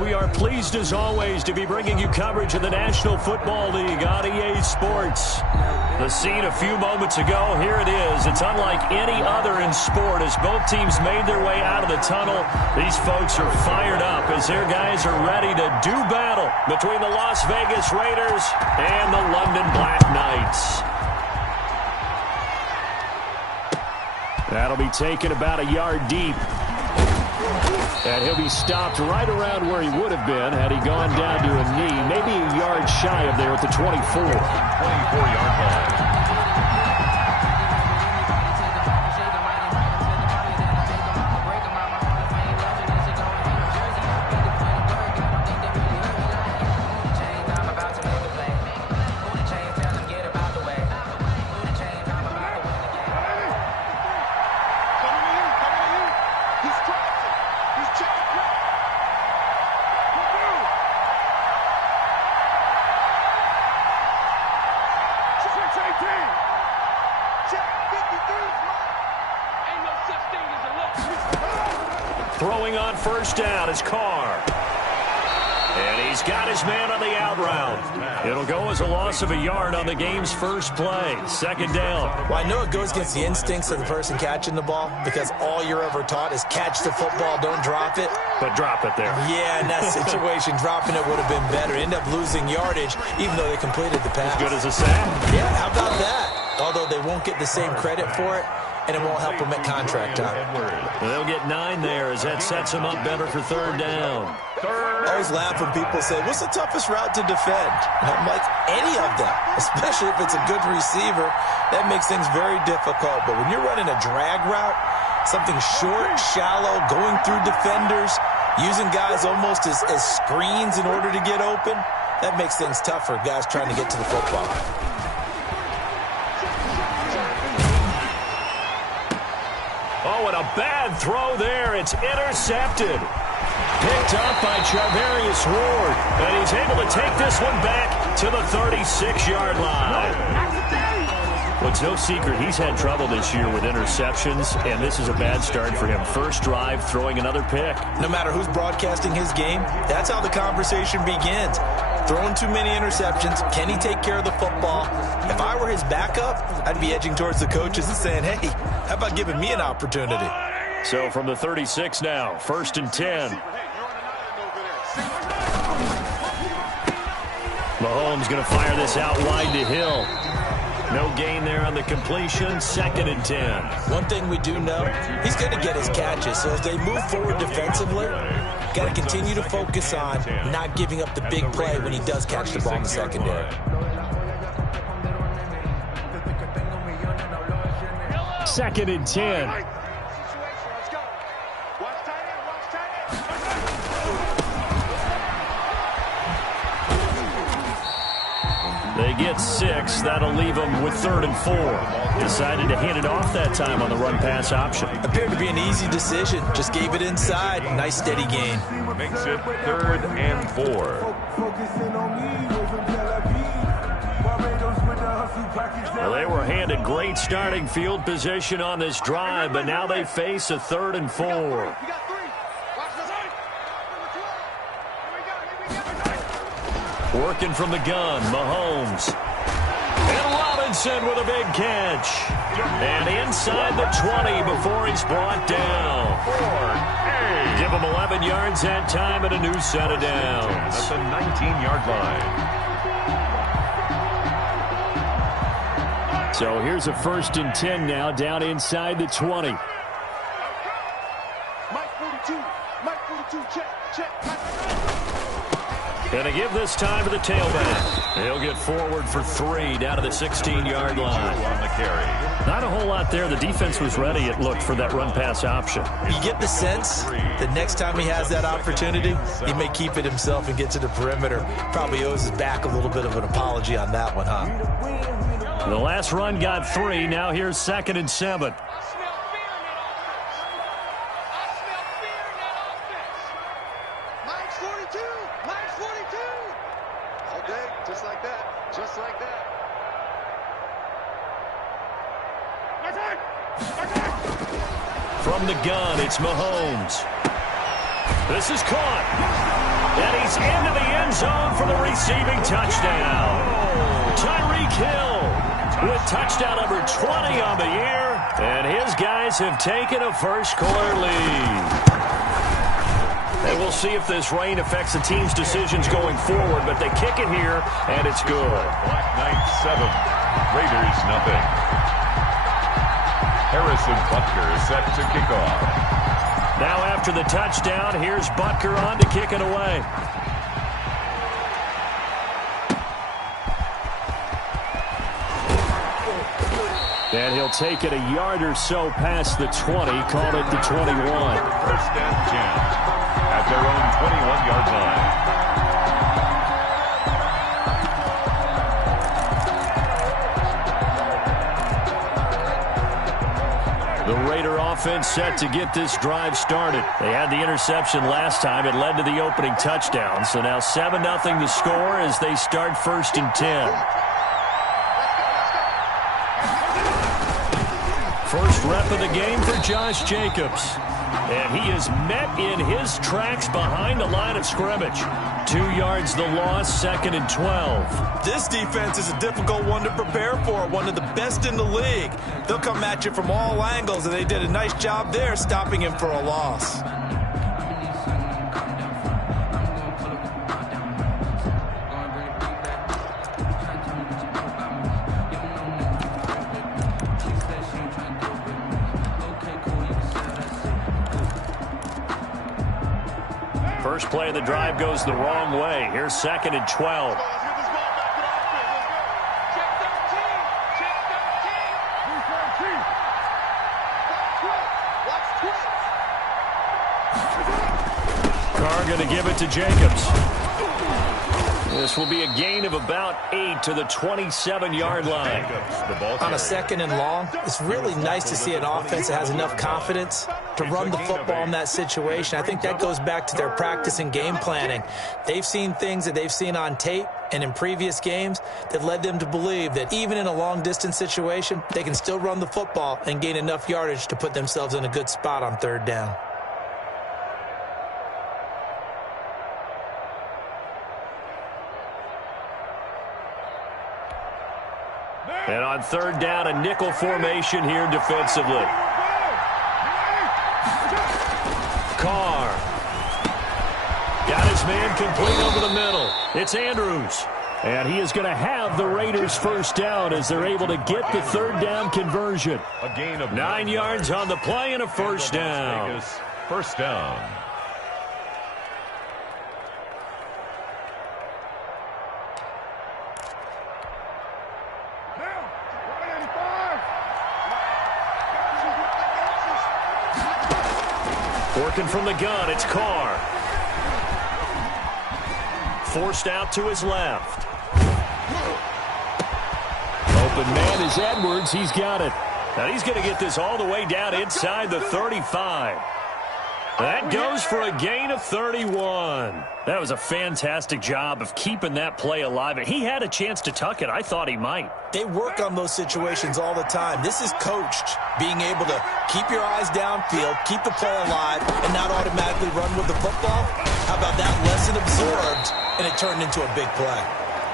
We are pleased as always to be bringing you coverage of the National Football League on EA Sports. The scene a few moments ago, here it is. It's unlike any other in sport as both teams made their way out of the tunnel. These folks are fired up as their guys are ready to do battle between the Las Vegas Raiders and the London Black Knights. That'll be taken about a yard deep. And he'll be stopped right around where he would have been had he gone down to a knee, maybe a yard shy of there at the 24. 24-yard line. Throwing on first down is Carr. And he's got his man on the out route. It'll go as a loss of a yard on the game's first play. Second down. Well, I know it goes against the instincts of the person catching the ball because all you're ever taught is catch the football, don't drop it. But drop it there. Yeah, in that situation, dropping it would have been better. End up losing yardage even though they completed the pass. As good as a sack. Yeah, how about that? Although they won't get the same credit for it, and it won't help them at contract time. They'll get 9 there as that sets them up better for third down. I always laugh when people say, what's the toughest route to defend? And I'm like, any of them, especially if it's a good receiver. That makes things very difficult. But when you're running a drag route, something short, shallow, going through defenders, using guys almost as screens in order to get open, that makes things tough for guys trying to get to the football. Oh, and a bad throw there. It's intercepted. Picked up by Charvarius Ward. And he's able to take this one back to the 36-yard line. Well, it's no secret he's had trouble this year with interceptions, and this is a bad start for him. First drive, throwing another pick. No matter who's broadcasting his game, that's how the conversation begins. Throwing too many interceptions. Can he take care of the football? If I were his backup, I'd be edging towards the coaches and saying, hey, how about giving me an opportunity? So from the 36 now, 1st and 10. Mahomes going to fire this out wide to Hill. No gain there on the completion. 2nd and 10. One thing we do know, he's going to get his catches. So as they move forward defensively, got to continue to focus on not giving up the big play when he does catch the ball in the secondary. 2nd and 10. They get 6. That'll leave them with 3rd and 4. Decided to hand it off that time on the run-pass option. Appeared to be an easy decision. Just gave it inside. Nice steady gain. Makes it 3rd and 4. Well, they were handed great starting field position on this drive, but now they face a 3rd and 4. Working from the gun, Mahomes. And Robinson with a big catch. And inside the 20 before he's brought down. Give him 11 yards that time and a new set of downs. That's a 19-yard line. So here's a 1st and 10 now, down inside the 20. And a give this time to the tailback. He'll get forward for 3 down to the 16-yard line. On the carry. Not a whole lot there. The defense was ready, it looked, for that run-pass option. You get the sense that next time he has that opportunity, he may keep it himself and get to the perimeter. Probably owes his back a little bit of an apology on that one, huh? The last run got 3. Now here's 2nd and 7. From the gun, it's Mahomes. This is caught. And he's into the end zone for the receiving touchdown. Tyreek Hill with touchdown number 20 on the year. And his guys have taken a first-quarter lead. And we'll see if this rain affects the team's decisions going forward, but they kick it here, and it's good. Black Knight 7, Raiders nothing. Harrison Butker set to kick off. Now after the touchdown, here's Butker on to kick it away. And he'll take it a yard or so past the 20, call it the 21. First and 10 at their own 21-yard line. The Raider offense set to get this drive started. They had the interception last time. It led to the opening touchdown. So now 7-0 the score as they start first and 10. First rep of the game for Josh Jacobs. And he is met in his tracks behind the line of scrimmage. 2 yards the loss, 2nd and 12. This defense is a difficult one to prepare for, one of the best in the league. They'll come at you from all angles, and they did a nice job there stopping him for a loss. First play of the drive goes the wrong way. Here's 2nd and 12. Carr going to give it to Jacobs. This will be a gain of about 8 to the 27-yard line. On a 2nd and long, it's really nice to see an offense that has enough confidence to run the football in that situation. I think that goes back to their practice and game planning. They've seen things that they've seen on tape and in previous games that led them to believe that even in a long-distance situation, they can still run the football and gain enough yardage to put themselves in a good spot on 3rd down. And on 3rd down, a nickel formation here defensively. Carr. Got his man complete over the middle. It's Andrews. And he is going to have the Raiders first down as they're able to get the 3rd down conversion. A gain of 9 yards on the play and a first down. First down. Working from the gun, it's Carr. Forced out to his left. Open man is Edwards. He's got it. Now he's going to get this all the way down inside the 35. That goes for a gain of 31. That was a fantastic job of keeping that play alive. And he had a chance to tuck it. I thought he might. They work on those situations all the time. This is coached, being able to keep your eyes downfield, keep the play alive, and not automatically run with the football. How about that lesson absorbed, and it turned into a big play?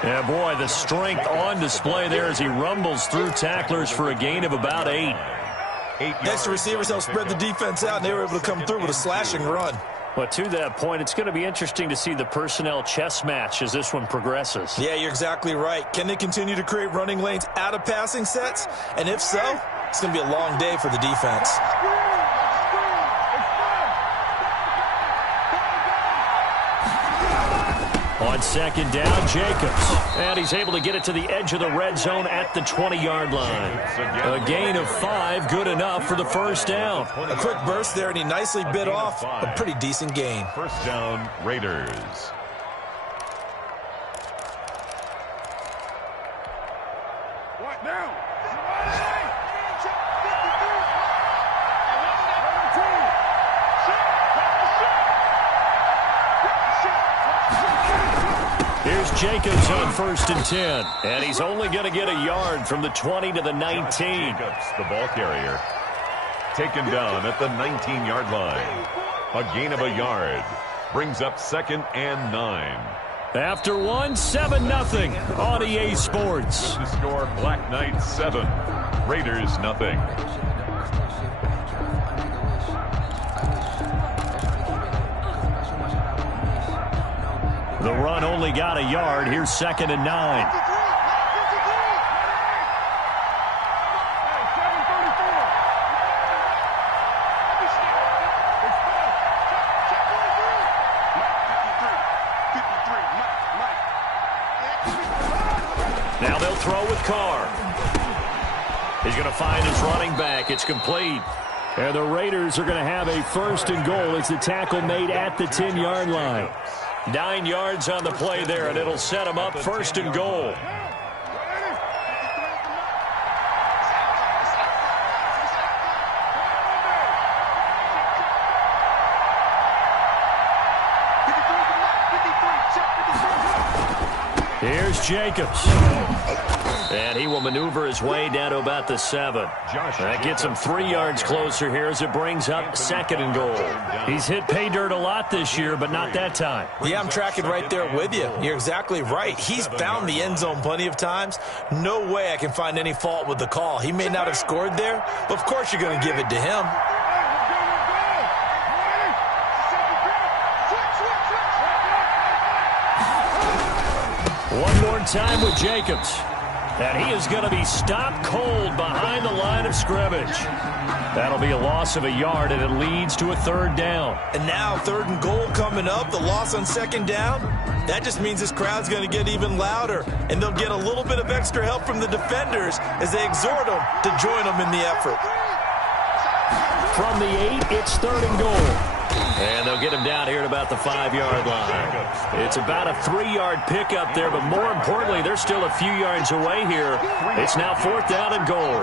Yeah, boy, the strength on display there as he rumbles through tacklers for a gain of about 8. Next, the receivers helped spread the defense out, and they were able to come through with a slashing run. But to that point, it's going to be interesting to see the personnel chess match as this one progresses. Yeah, you're exactly right. Can they continue to create running lanes out of passing sets? And if so, it's going to be a long day for the defense. On 2nd down, Jacobs. And he's able to get it to the edge of the red zone at the 20-yard line. A gain of 5, good enough for the first down. A quick burst there, and he nicely bit off a pretty decent gain. First down, Raiders. What now? Here's Jacobs on 1st and 10. And he's only going to get a yard from the 20 to the 19. Jacobs, the ball carrier, taken down at the 19-yard line. A gain of a yard. Brings up 2nd and 9. After one, 7-0 on EA Sports. The score, Black Knights 7, Raiders 0. The run only got a yard. Here's 2nd and 9. Now they'll throw with Carr. He's going to find his running back. It's complete. And the Raiders are going to have a 1st and goal as the tackle made at the 10-yard line. 9 yards on the play there, and it'll set them up 1st and goal. Here's Jacobs. And he will maneuver his way down to about the 7. That gets him 3 yards closer here as it brings up 2nd and goal. He's hit pay dirt a lot this year, but not that time. Yeah, I'm tracking right there with you. You're exactly right. He's found the end zone plenty of times. No way I can find any fault with the call. He may not have scored there, but of course you're going to give it to him. One more time with Jacobs. And he is going to be stopped cold behind the line of scrimmage. That'll be a loss of a yard, and it leads to a 3rd down. And now 3rd and goal coming up, the loss on 2nd down. That just means this crowd's going to get even louder, and they'll get a little bit of extra help from the defenders as they exhort them to join them in the effort. From the 8, it's 3rd and goal. And they'll get him down here at about the 5-yard line. It's about a 3-yard pickup there, but more importantly, they're still a few yards away here. It's now 4th down and goal.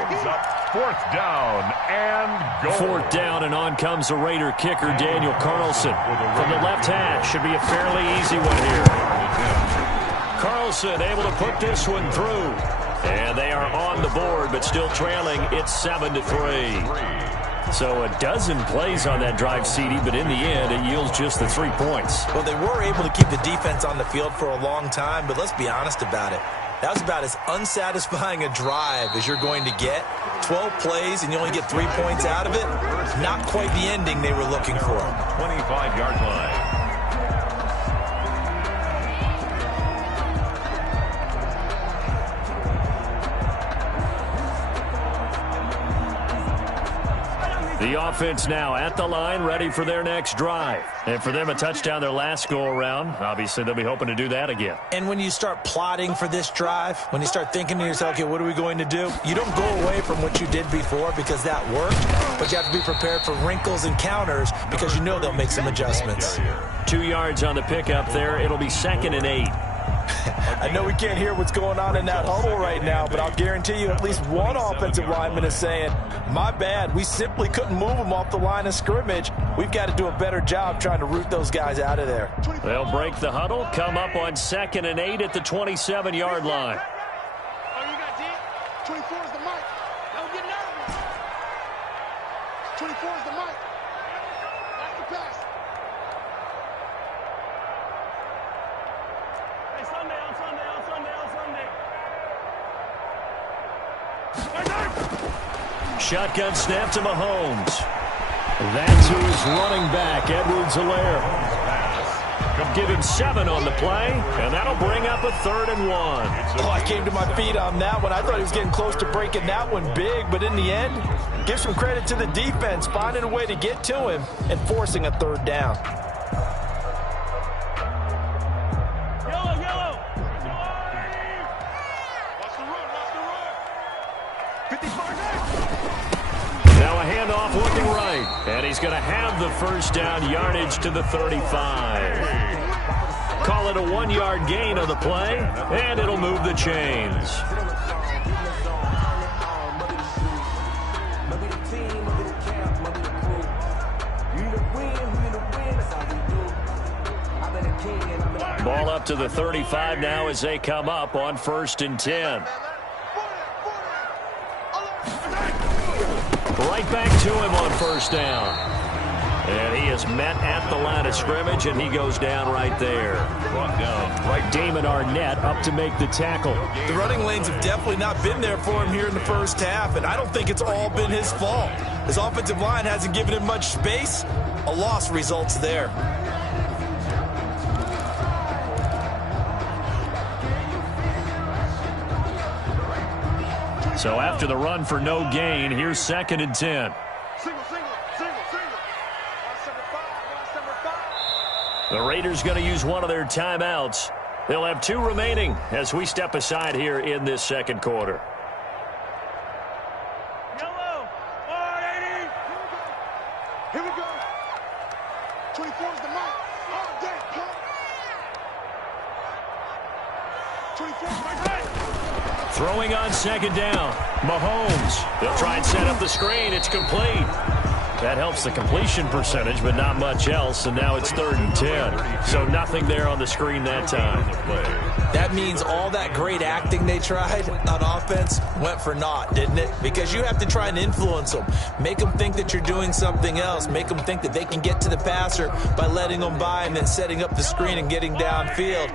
4th down and goal. 4th down, and on comes the Raider kicker, Daniel Carlson. From the left hash, should be a fairly easy one here. Carlson able to put this one through. And they are on the board, but still trailing. It's 7-3. So a dozen plays on that drive, CD, but in the end, it yields just the 3 points. Well, they were able to keep the defense on the field for a long time, but let's be honest about it. That was about as unsatisfying a drive as you're going to get. 12 plays, and you only get 3 points out of it. Not quite the ending they were looking for. 25-yard line. The offense now at the line, ready for their next drive. And for them, a touchdown their last go-around. Obviously, they'll be hoping to do that again. And when you start plotting for this drive, when you start thinking to yourself, okay, what are we going to do? You don't go away from what you did before because that worked, but you have to be prepared for wrinkles and counters because you know they'll make some adjustments. 2 yards on the pickup there. It'll be 2nd and 8. I know we can't hear what's going on in that huddle right now, but I'll guarantee you at least one offensive lineman is saying, my bad, we simply couldn't move them off the line of scrimmage. We've got to do a better job trying to root those guys out of there. They'll break the huddle, come up on 2nd and 8 at the 27-yard line. Oh, you got D? 24 is the mic. Don't get nervous. 24 is the mic. That's the pass. Hey, Sunday, on Sunday, on Sunday, on Sunday. Shotgun snap to Mahomes. That's who is running back, Edwards-Helaire. Give him 7 on the play, and that'll bring up a 3rd and 1. Oh, I came to my feet on that one. I thought he was getting close to breaking that one big, but in the end, give some credit to the defense, finding a way to get to him and forcing a 3rd down. Yellow, yellow. Watch the run, watch the run. 55 Now a handoff looking right, and he's going to have the 1st down, yardage to the 35. Call it a 1-yard gain on the play, and it'll move the chains. Ball up to the 35 now as they come up on 1st and 10. Right back to him on 1st down. And he is met at the line of scrimmage, and he goes down right there. Brought down right. Damon Arnett up to make the tackle. The running lanes have definitely not been there for him here in the first half, and I don't think it's all been his fault. His offensive line hasn't given him much space. A loss results there. So after the run for no gain, here's 2nd and 10. The Raiders going to use one of their timeouts. They'll have 2 remaining as we step aside here in this second quarter. Yellow, 180. Here we go. 24 is the mark. Oh, damn, pump. 24 is my head. Throwing on 2nd down. Mahomes. They'll try and set up the screen. It's complete. That helps the completion percentage, but not much else. And now it's 3rd and 10. So nothing there on the screen that time. That means all that great acting they tried on offense went for naught, didn't it? Because you have to try and influence them. Make them think that you're doing something else. Make them think that they can get to the passer by letting them by and then setting up the screen and getting downfield.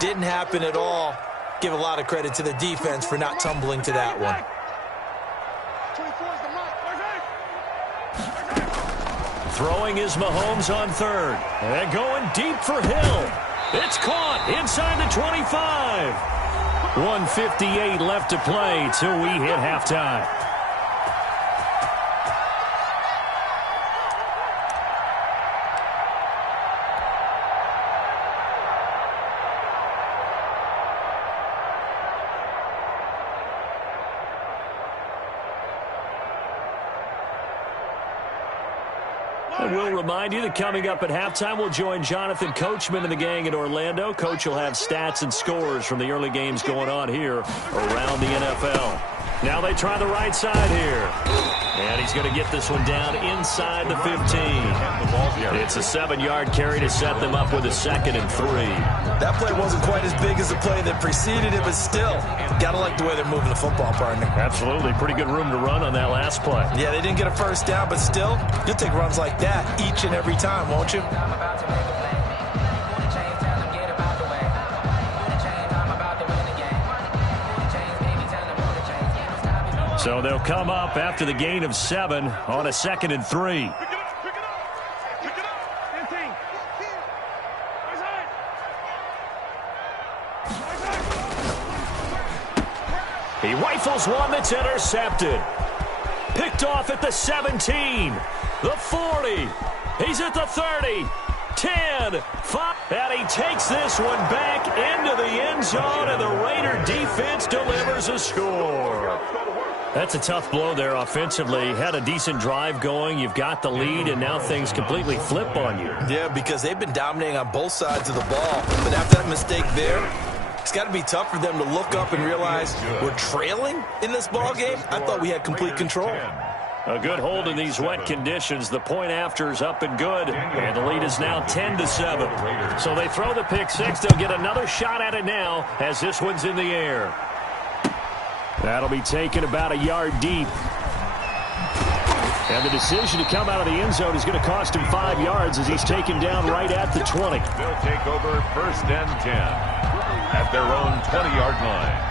Didn't happen at all. Give a lot of credit to the defense for not tumbling to that one. 24 is the mark. Throwing is Mahomes on 3rd. And going deep for Hill. It's caught inside the 25. 1:58 left to play till we hit halftime. And we'll remind you that coming up at halftime, we'll join Jonathan Coachman and the gang in Orlando. Coach will have stats and scores from the early games going on here around the NFL. Now they try the right side here. And he's going to get this one down inside the 15. It's a 7-yard carry to set them up with a 2nd and 3. That play wasn't quite as big as the play that preceded it, but still, got to like the way they're moving the football, partner. Absolutely. Pretty good room to run on that last play. Yeah, they didn't get a first down, but still, you'll take runs like that each and every time, won't you? So they'll come up after the gain of 7 on a 2nd and 3. Pick it up. Pick it up. 15. He rifles one that's intercepted. Picked off at the 17, the 40. He's at the 30, 10, 5. And he takes this one back into the end zone, and the Raider defense delivers a score. That's a tough blow there offensively. Had a decent drive going. You've got the lead, and now things completely flip on you. Yeah, because they've been dominating on both sides of the ball. But after that mistake there, it's got to be tough for them to look up and realize we're trailing in this ball game. I thought we had complete control. A good hold in these wet conditions. The point after is up and good, and the lead is now 10-7. So they throw the pick six. They'll get another shot at it now as this one's in the air. That'll be taken about a yard deep. And the decision to come out of the end zone is going to cost him 5 yards as he's taken down right at the 20. They'll take over 1st and 10 at their own 20-yard line.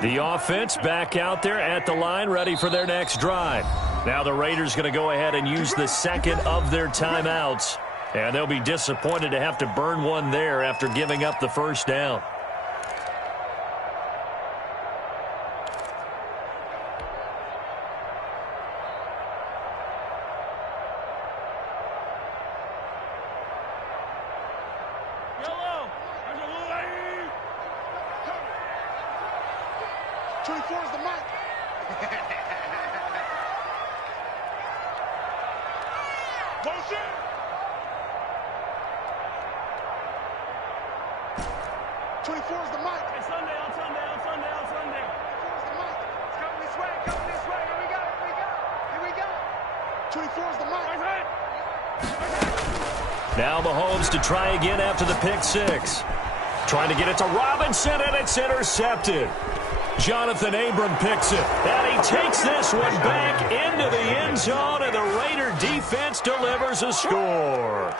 The offense back out there at the line, ready for their next drive. Now the Raiders going to go ahead and use the second of their timeouts. And they'll be disappointed to have to burn one there after giving up the first down. 24 is the mic. Hey, Sunday, on Sunday, on Sunday, on Sunday. 24 is the mic. It's coming this way, coming this way. Here we go, here we go, here we go. 24 is the mic. Right hand. Now Mahomes to try again after the pick six. Trying to get it to Robinson, and it's intercepted. Jonathan Abram picks it, and he takes this one back into the end zone, and the Raider defense delivers a score.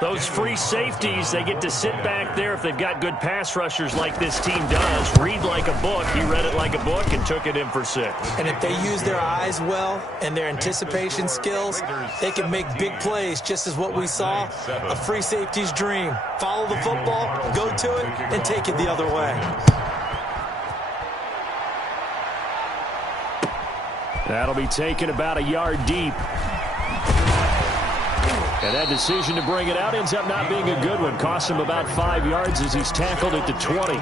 Those free safeties, they get to sit back there if they've got good pass rushers like this team does. Read like a book. He read it like a book and took it in for 6. And if they use their eyes well and their anticipation skills, they can make big plays, just as what we saw, a free safety's dream. Follow the football, go to it, and take it the other way. That'll be taken about a yard deep. And that decision to bring it out ends up not being a good one. Costs him about 5 yards as he's tackled at the 20.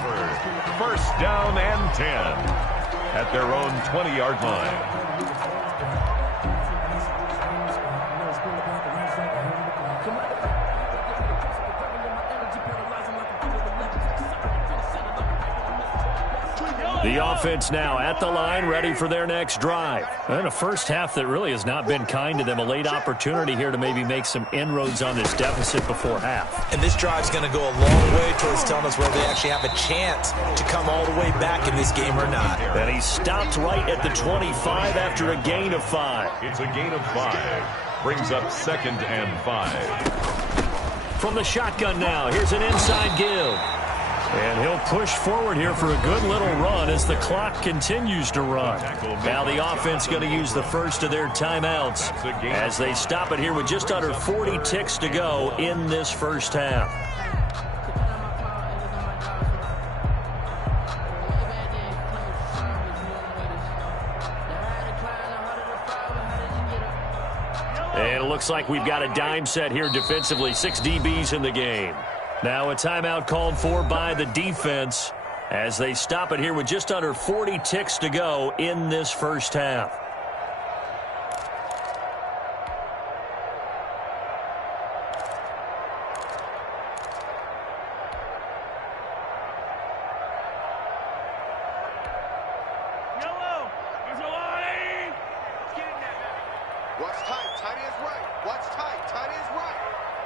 First down and 10 at their own 20-yard line. The offense now at the line, ready for their next drive. And a first half that really has not been kind to them. A late opportunity here to maybe make some inroads on this deficit before half. And this drive's going to go a long way towards telling us whether they actually have a chance to come all the way back in this game or not. And he stopped right at the 25 after a gain of 5. It's a gain of 5. Brings up 2nd and 5. From the shotgun now, here's an inside give. And he'll push forward here for a good little run as the clock continues to run. Now the offense going to use the first of their timeouts as they stop it here with just under 40 ticks to go in this first half. And it looks like we've got a dime set here defensively. 6 DBs in the game. Now a timeout called for by the defense as they stop it here with just under 40 ticks to go in this first half. Yellow, there's a line. Let's get in there, man. What's tight? Tight is right. What's tight? Tight is right.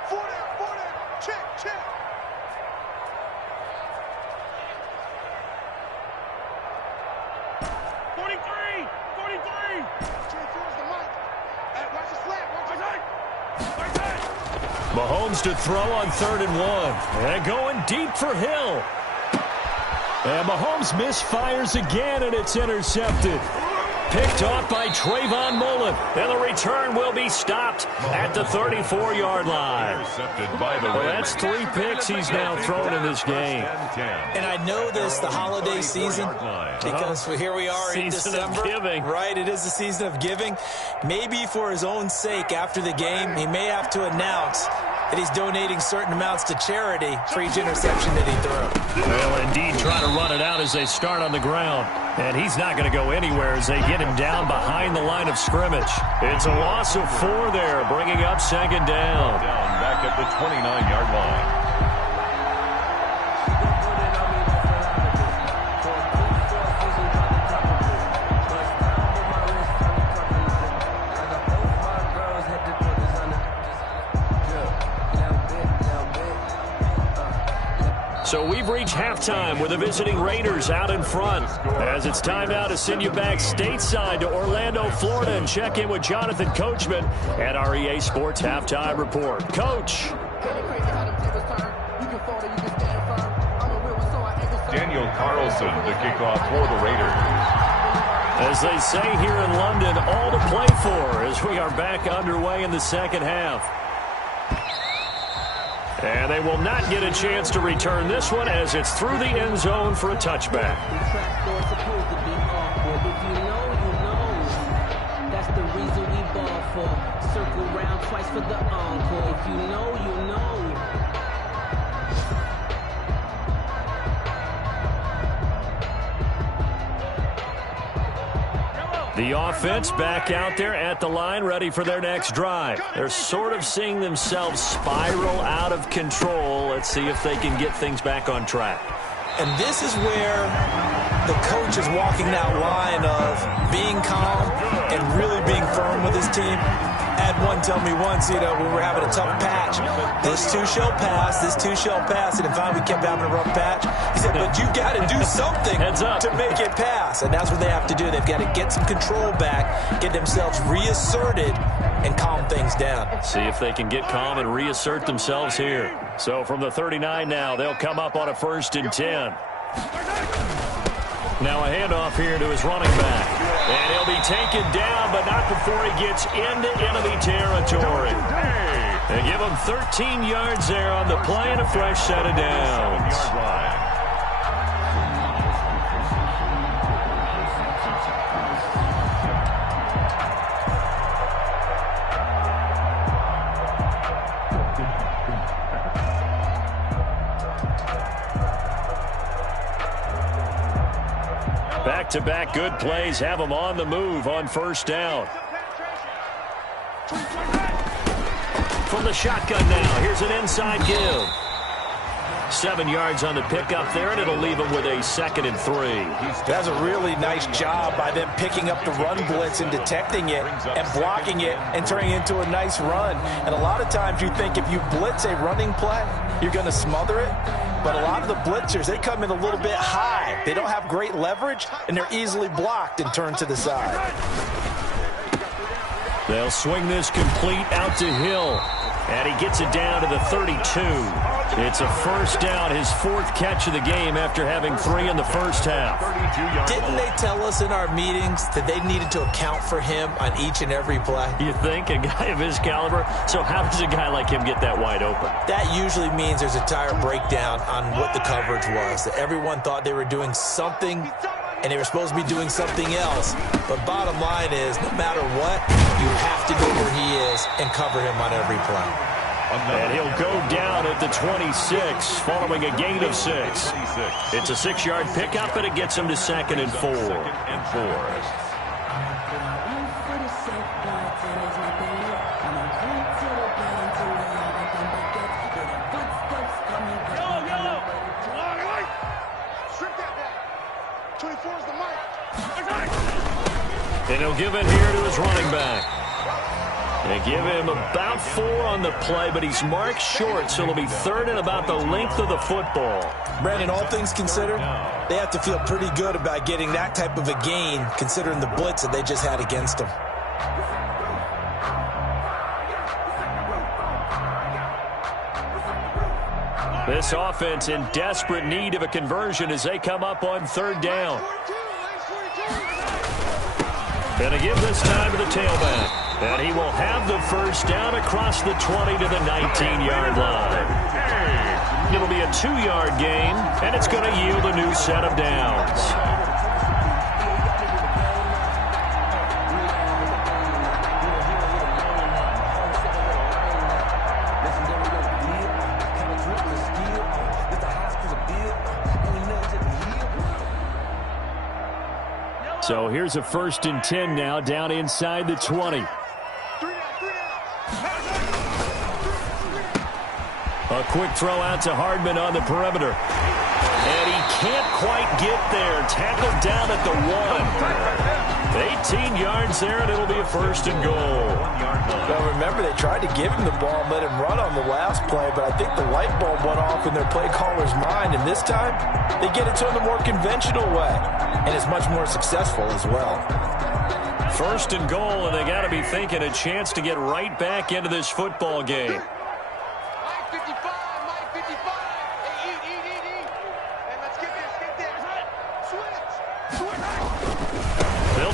40, 40. Check, check. Mahomes to throw on 3rd and 1. And going deep for Hill. And Mahomes misfires again, and it's intercepted. Picked off by Trayvon Mullen. And the return will be stopped at the 34-yard line. Intercepted by the Well, that's 3 picks he's now thrown in this game. And I know this, the holiday season, because here we are in December. Season of giving. Right, it is the season of giving. Maybe for his own sake after the game, he may have to announce that he's donating certain amounts to charity for each interception that he threw. They'll indeed try to run it out as they start on the ground. And he's not going to go anywhere as they get him down behind the line of scrimmage. It's a loss of 4 there, bringing up 2nd down. Back at the 29-yard line. So we've reached halftime with the visiting Raiders out in front. As it's time now to send you back stateside to Orlando, Florida, and check in with Jonathan Coachman at our EA Sports Halftime Report. Coach. Daniel Carlson, the kickoff for the Raiders. As they say here in London, all to play for as we are back underway in the second half. And they will not get a chance to return this one as it's through the end zone for a touchback. That's the reason we ball for. Circle round twice for the encore. If you know, you know. The offense back out there at the line, ready for their next drive. They're sort of seeing themselves spiral out of control. Let's see if they can get things back on track. And this is where the coach is walking that line of being calm and really being firm with his team. I had one tell me once, when we were having a tough patch, this too shall pass, this too shall pass. And finally we kept having a rough patch. He said, but you got to do something to make it pass. And that's what they have to do. They've got to get some control back, get themselves reasserted, and calm things down. See if they can get calm and reassert themselves here. So from the 39 now, they'll come up on a 1st and 10. Now a handoff here to his running back. And he'll be taken down, but not before he gets into enemy territory. They give him 13 yards there on the play and a fresh set of downs. Back-to-back good plays have them on the move on 1st down. From the shotgun now, here's an inside give. 7 yards on the pickup there, and it'll leave him with a 2nd and 3. That's a really nice job by them picking up the run blitz and detecting it and blocking it and turning it into a nice run. And a lot of times you think if you blitz a running play, you're going to smother it. But a lot of the blitzers, they come in a little bit high. They don't have great leverage, and they're easily blocked and turned to the side. They'll swing this complete out to Hill. And he gets it down to the 32. It's a 1st down, his 4th catch of the game after having 3 in the first half. Didn't they tell us in our meetings that they needed to account for him on each and every play? You think? A guy of his caliber? So how does a guy like him get that wide open? That usually means there's a tire breakdown on what the coverage was. That everyone thought they were doing something, and they were supposed to be doing something else. But bottom line is, no matter what, you have to know where he is and cover him on every play. And he'll go down at the 26, following a gain of 6. It's a 6-yard pickup, and it gets him to 2nd and 4. And he'll give it here to his running back. They give him about 4 on the play, but he's marked short, so it'll be 3rd and about the length of the football. Brandon, all things considered, they have to feel pretty good about getting that type of a gain, considering the blitz that they just had against them. This offense in desperate need of a conversion as they come up on 3rd down. Gonna give this time to the tailback. And he will have the 1st down across the 20 to the 19-yard line. It'll be a 2-yard gain, and it's going to yield a new set of downs. So here's a 1st and 10 now, down inside the 20. A quick throw out to Hardman on the perimeter. And he can't quite get there. Tackled down at the 1. 18 yards there, and it'll be a 1st and goal. Well, remember, they tried to give him the ball and let him run on the last play, but I think the light bulb went off in their play caller's mind, and this time they get it to him the more conventional way, and it's much more successful as well. 1st and goal, and they got to be thinking a chance to get right back into this football game.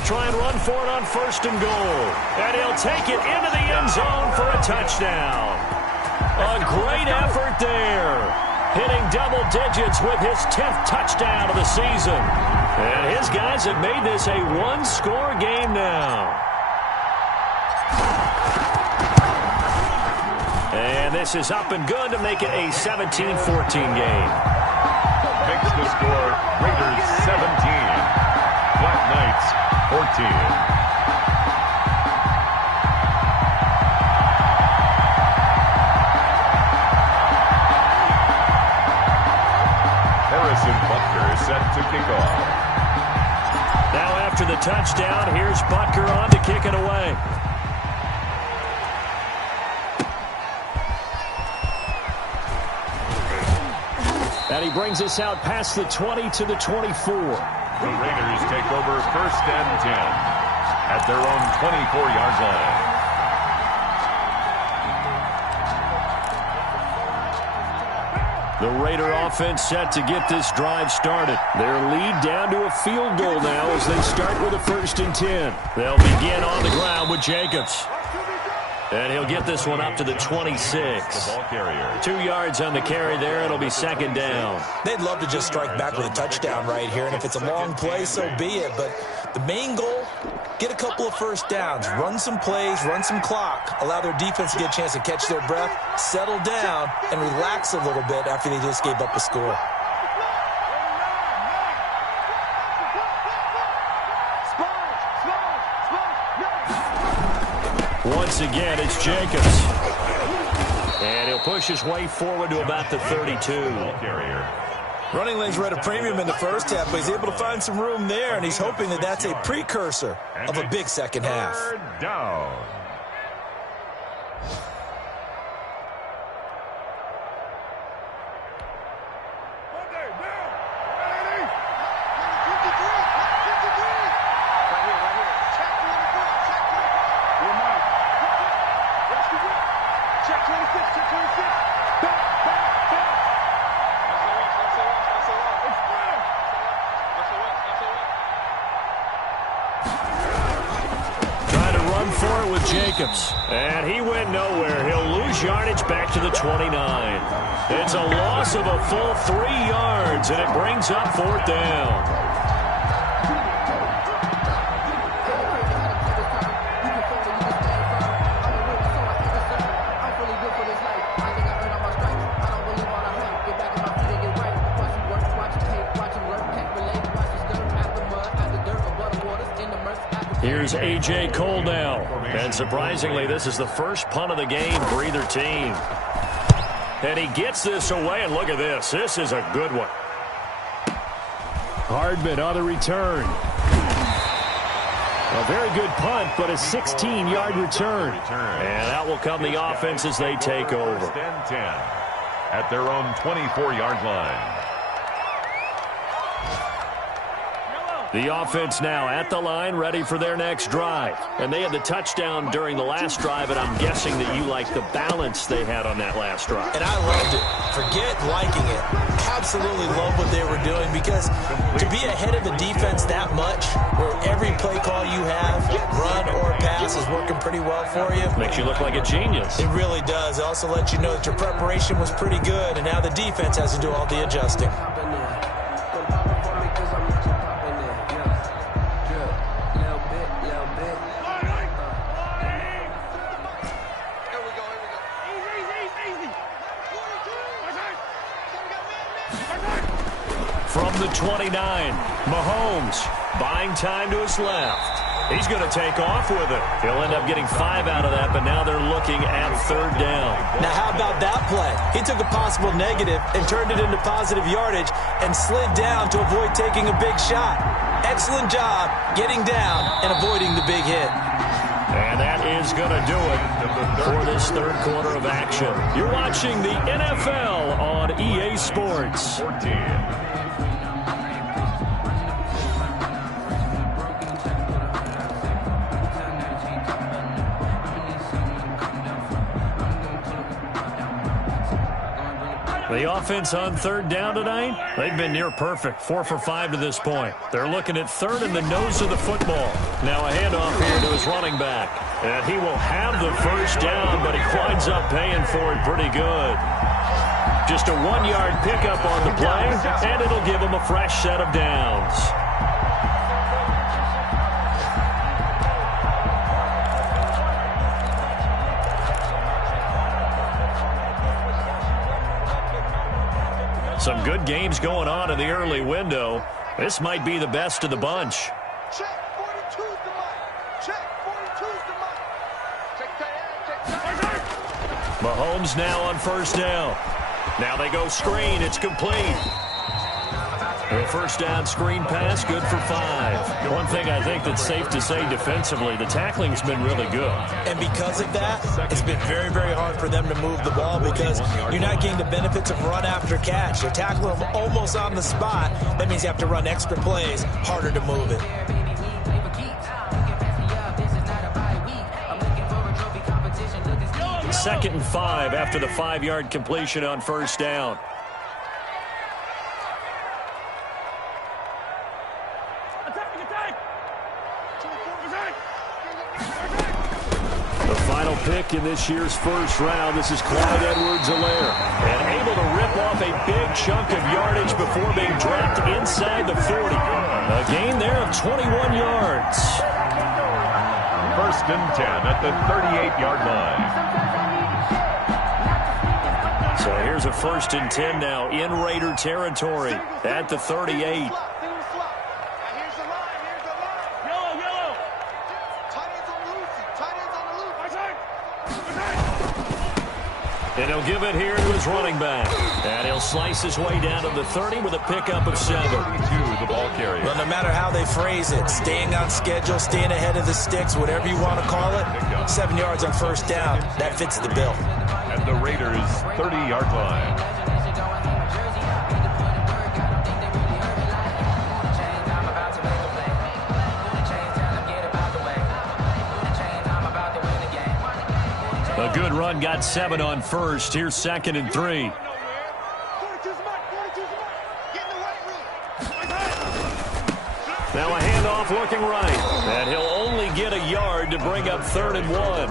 Try and run for it on 1st and goal. And he'll take it into the end zone for a touchdown. A great effort there. Hitting double digits with his 10th touchdown of the season. And his guys have made this a 1-score game now. And this is up and good to make it a 17-14 game. Makes the score Raiders 17. Black Knights Harrison Butker is set to kick off. Now after the touchdown, here's Butker on to kick it away. And he brings us out past the 20 to the 24. The Raiders take over 1st and 10 at their own 24-yard line. The Raider offense set to get this drive started. Their lead down to a field goal now as they start with a 1st and 10. They'll begin on the ground with Jacobs. And he'll get this one up to the 26. The ball carrier. 2 yards on the carry there. It'll be 2nd down. They'd love to just strike back with a touchdown right here, and if it's a long play, so be it. But the main goal, get a couple of 1st downs, run some plays, run some clock, allow their defense to get a chance to catch their breath, settle down, and relax a little bit after they just gave up a score. Once again, it's Jacobs. And he'll push his way forward to about the 32. Carrier. Running lanes were at a premium in the first half, but he's able to find some room there, and he's hoping that that's a precursor of a big second half. 3rd down. Jacobs, and he went nowhere. He'll lose yardage back to the 29. It's a loss of a full 3 yards, and it brings up 4th down. Here's A.J. Cole now. And surprisingly, this is the first punt of the game for either team. And he gets this away, and look at this. This is a good one. Hardman on the return. A very good punt, but a 16-yard return. And out will come the offense as they take over. 1st and 10 at their own 24-yard line. The offense now at the line, ready for their next drive. And they had the touchdown during the last drive, and I'm guessing that you like the balance they had on that last drive. And I loved it. Forget liking it. Absolutely love what they were doing, because to be ahead of the defense that much, where every play call you have, run or pass, is working pretty well for you. Makes you look like a genius. It really does. It also lets you know that your preparation was pretty good, and now the defense has to do all the adjusting. From the 29, Mahomes buying time to his left. He's going to take off with it. He'll end up getting 5 out of that, but now they're looking at 3rd down. Now, how about that play? He took a possible negative and turned it into positive yardage and slid down to avoid taking a big shot. Excellent job getting down and avoiding the big hit. And that is going to do it for this 3rd quarter of action. You're watching the NFL on EA Sports. 14. The offense on 3rd down tonight, they've been near perfect, 4 for 5 to this point. They're looking at 3rd in the nose of the football. Now a handoff here to his running back. And he will have the 1st down, but he winds up paying for it pretty good. Just a 1-yard pickup on the play, and it'll give him a fresh set of downs. Some good games going on in the early window. This might be the best of the bunch. Check 42. Mahomes now on first down. Now they go screen. It's complete. The first down screen pass, good for 5. One thing I think that's safe to say defensively, the tackling's been really good. And because of that, it's been very, very hard for them to move the ball because you're not getting the benefits of run after catch. You're tackling them almost on the spot. That means you have to run extra plays, harder to move it. Second and 5 after the 5-yard completion on first down. The final pick in this year's first round, this is Clyde Edwards-Helaire. And able to rip off a big chunk of yardage before being dropped inside the 40. A gain there of 21 yards. First and 10 at the 38-yard line. So here's a first and 10 now in Raider territory at the 38. And he'll give it here to his running back. And he'll slice his way down to the 30 with a pickup of 7. 32, the ball carrier. Well, no matter how they phrase it, staying on schedule, staying ahead of the sticks, whatever you want to call it, 7 yards on first down, that fits the bill. At the Raiders' 30-yard line. A good run, got 7 on first. Here's second and 3. Now a handoff looking right. And he'll only get a yard to bring up 3rd and 1.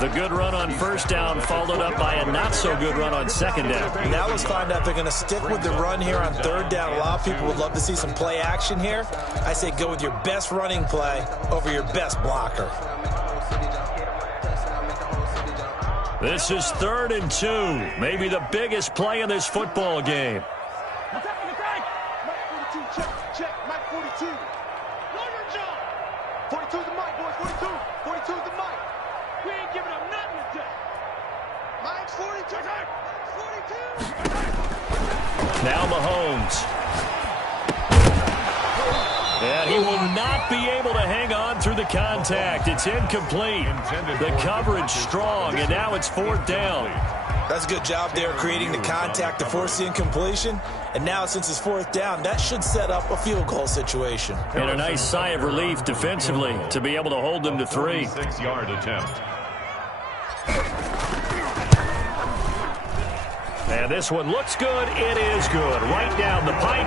The good run on first down followed up by a not-so-good run on second down. Now let's find out if they're going to stick with the run here on 3rd down. A lot of people would love to see some play action here. I say go with your best running play over your best blocker. This is 3rd and 2. Maybe the biggest play in this football game. Check, Mike 42. Lawyer John. 42 is the mic, boys. 42. 42 is the mic. We ain't giving up nothing today. Mike's 42. 42. Now Mahomes. And he will not be able to hang on through the contact. It's incomplete. The coverage strong, and now it's 4th down. That's a good job there creating the contact to force the incompletion. And now since it's 4th down, that should set up a field goal situation. And a nice sigh of relief defensively to be able to hold them to 3. 6-yard attempt. And this one looks good. It is good. Right down the pipe.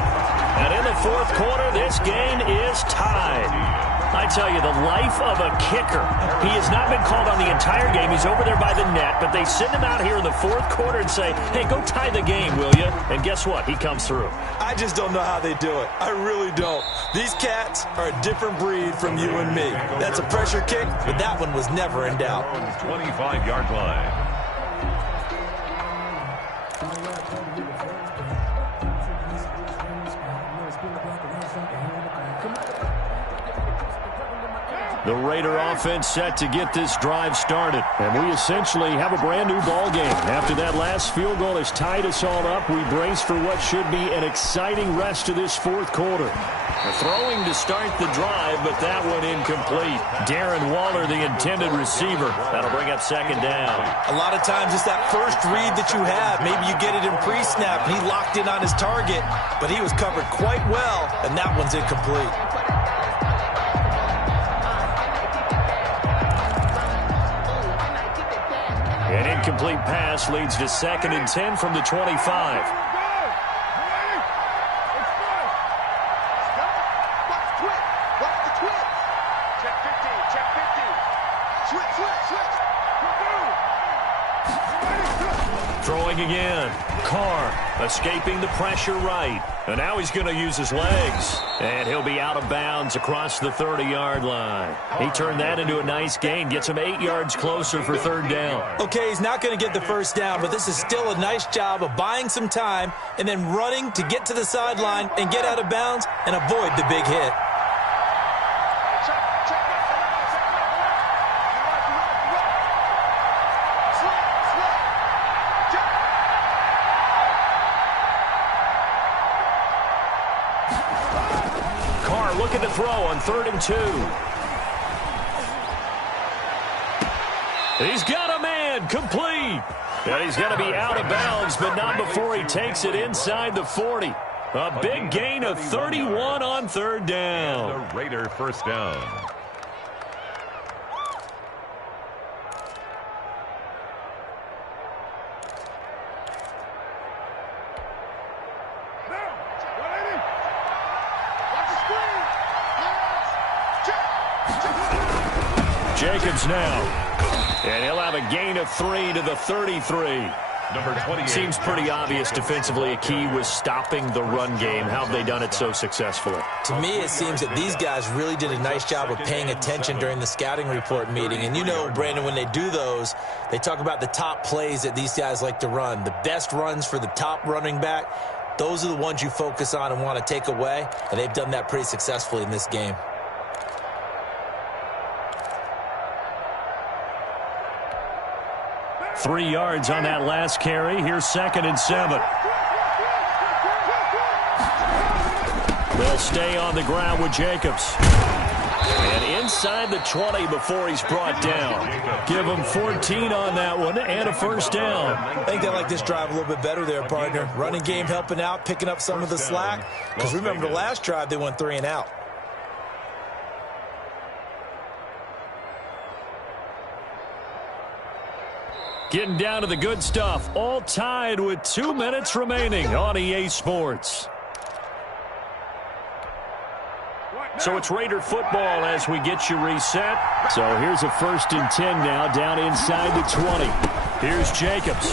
And in the 4th quarter, this game is tied. I tell you, the life of a kicker. He has not been called on the entire game. He's over there by the net, but they send him out here in the 4th quarter and say, hey, go tie the game, will you? And guess what? He comes through. I just don't know how they do it. I really don't. These cats are a different breed from you and me. That's a pressure kick, but that one was never in doubt. 25-yard line. The Raider offense set to get this drive started. And we essentially have a brand new ball game. After that last field goal has tied us all up, we brace for what should be an exciting rest of this 4th quarter. Throwing to start the drive, but that one incomplete. Darren Waller, the intended receiver. That'll bring up 2nd down. A lot of times it's that first read that you have. Maybe you get it in pre-snap, and he locked in on his target, but he was covered quite well, and that one's incomplete. An incomplete pass leads to 2nd and 10 from the 25. Throwing again. Carr escaping the pressure right. And now he's going to use his legs. And he'll be out of bounds across the 30-yard line. He turned that into a nice gain. Gets him 8 yards closer for 3rd down. Okay, he's not going to get the first down, but this is still a nice job of buying some time and then running to get to the sideline and get out of bounds and avoid the big hit. looking to throw on 3rd and 2. He's got a man, complete. And he's going to be out of bounds, but not before he takes it inside the 40. A big gain of 31 on 3rd down. The Raider first down. Jacobs now. And he'll have a gain of 3 to the 33. Number 28. Seems pretty obvious defensively a key was stopping the run game. How have they done it so successfully? To me, it seems that these guys really did a nice job of paying attention during the scouting report meeting. And you know, Brandon, when they do those, they talk about the top plays that these guys like to run. The best runs for the top running back, those are the ones you focus on and want to take away. And they've done that pretty successfully in this game. Three yards on that last carry. Here's 2nd and 7. They'll stay on the ground with Jacobs. And inside the 20 before he's brought down. Give him 14 on that one and a first down. I think they like this drive a little bit better there, partner. Running game helping out, picking up some of the slack. Because remember, the last drive they went 3 and out. Getting down to the good stuff. All tied with 2 minutes remaining on EA Sports. So it's Raider football as we get you reset. So here's a 1st and 10 now down inside the 20. Here's Jacobs.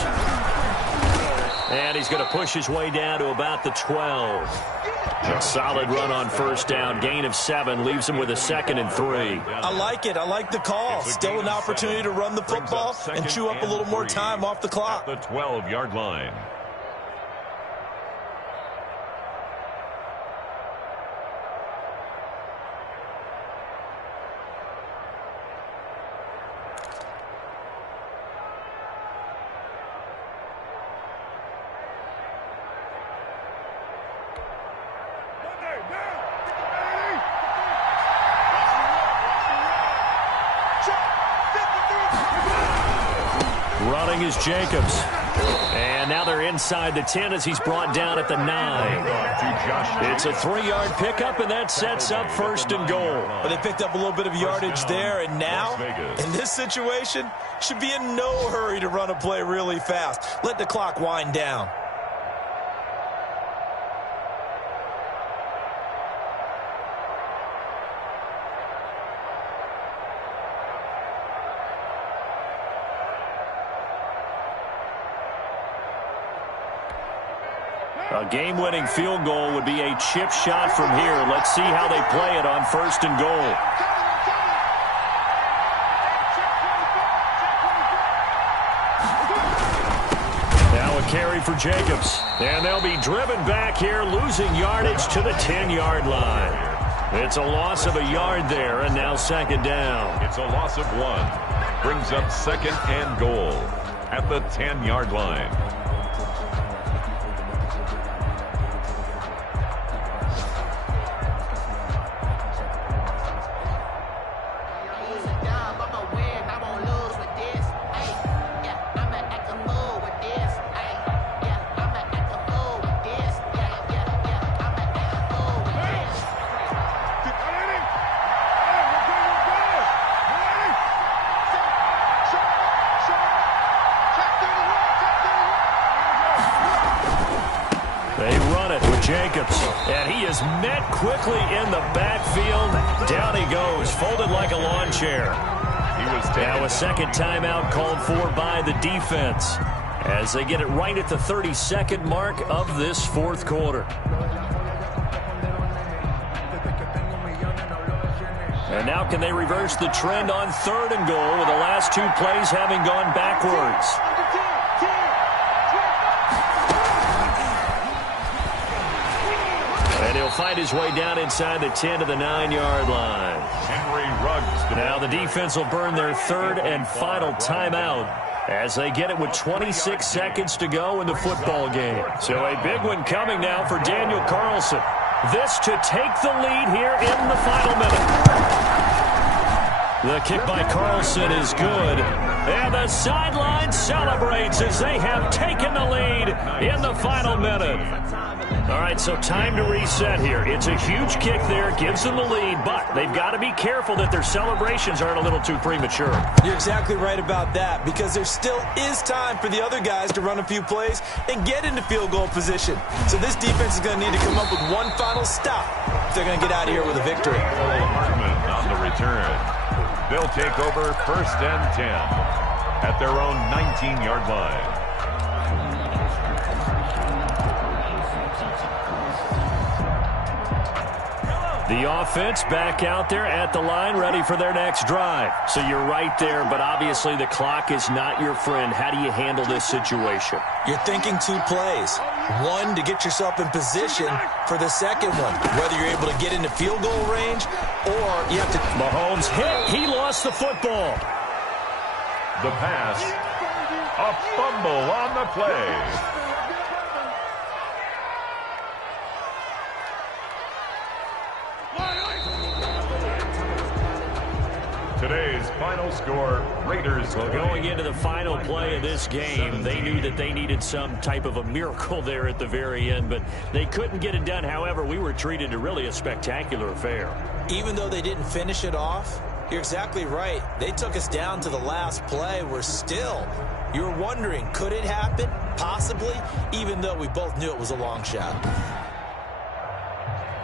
And he's going to push his way down to about the 12. A solid run on 1st down. Gain of 7 leaves him with a 2nd and 3. I like it. I like the call. Still an opportunity to run the football and chew up a little more time off the clock. The 12-yard line. Running is Jacobs. And now they're inside the 10 as he's brought down at the 9. It's a 3-yard pickup, and that sets up 1st and goal. But they picked up a little bit of yardage there, and now, in this situation, should be in no hurry to run a play really fast. Let the clock wind down. A game-winning field goal would be a chip shot from here. Let's see how they play it on 1st and goal. Now a carry for Jacobs. And they'll be driven back here, losing yardage to the 10-yard line. It's a loss of a yard there, and now 2nd down. It's a loss of 1. Brings up 2nd and goal at the 10-yard line. Jacobs, and he is met quickly in the backfield. Down he goes, folded like a lawn chair. Now a 2nd timeout called for by the defense as they get it right at the 32nd mark of this 4th quarter. And now can they reverse the trend on 3rd and goal with the last 2 plays having gone backwards? And he'll find his way down inside the 10 to the 9-yard line. Henry Ruggs. Now the defense will burn their 3rd and final timeout as they get it with 26 seconds to go in the football game. So a big one coming now for Daniel Carlson. This to take the lead here in the final minute. The kick by Carlson is good. And the sideline celebrates as they have taken the lead in the final minute. All right, so time to reset here. It's a huge kick there, gives them the lead, but they've got to be careful that their celebrations aren't a little too premature. You're exactly right about that, because there still is time for the other guys to run a few plays and get into field goal position. So this defense is going to need to come up with one final stop if they're going to get out of here with a victory. Hartman on the return. They'll take over 1st and 10 at their own 19-yard line. The offense back out there at the line, ready for their next drive. So you're right there, but obviously the clock is not your friend. How do you handle this situation? You're thinking 2 plays. One, to get yourself in position for the second one, whether you're able to get into field goal range or you have to... Mahomes hit. He lost the football. The pass. A fumble on the play. Today's final score, Raiders. Well, going into the final play of this game, they knew that they needed some type of a miracle there at the very end, but they couldn't get it done. However, we were treated to really a spectacular affair. Even though they didn't finish it off, you're exactly right. They took us down to the last play. We're still, you're wondering, could it happen? Possibly, even though we both knew it was a long shot.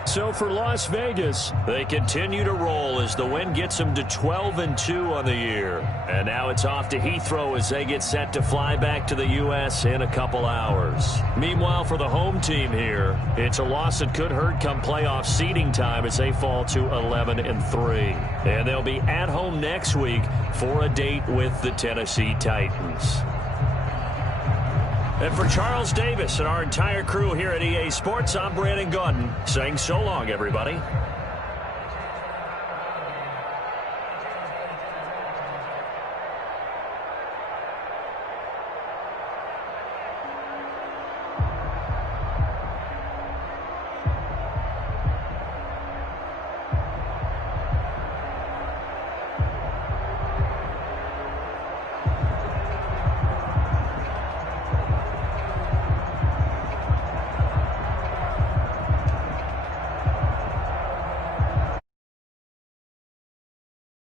So for Las Vegas, they continue to roll as the win gets them to 12-2 on the year. And now it's off to Heathrow as they get set to fly back to the U.S. in a couple hours. Meanwhile, for the home team here, it's a loss that could hurt come playoff seeding time as they fall to 11-3. And they'll be at home next week for a date with the Tennessee Titans. And for Charles Davis and our entire crew here at EA Sports, I'm Brandon Gaudin saying so long, everybody.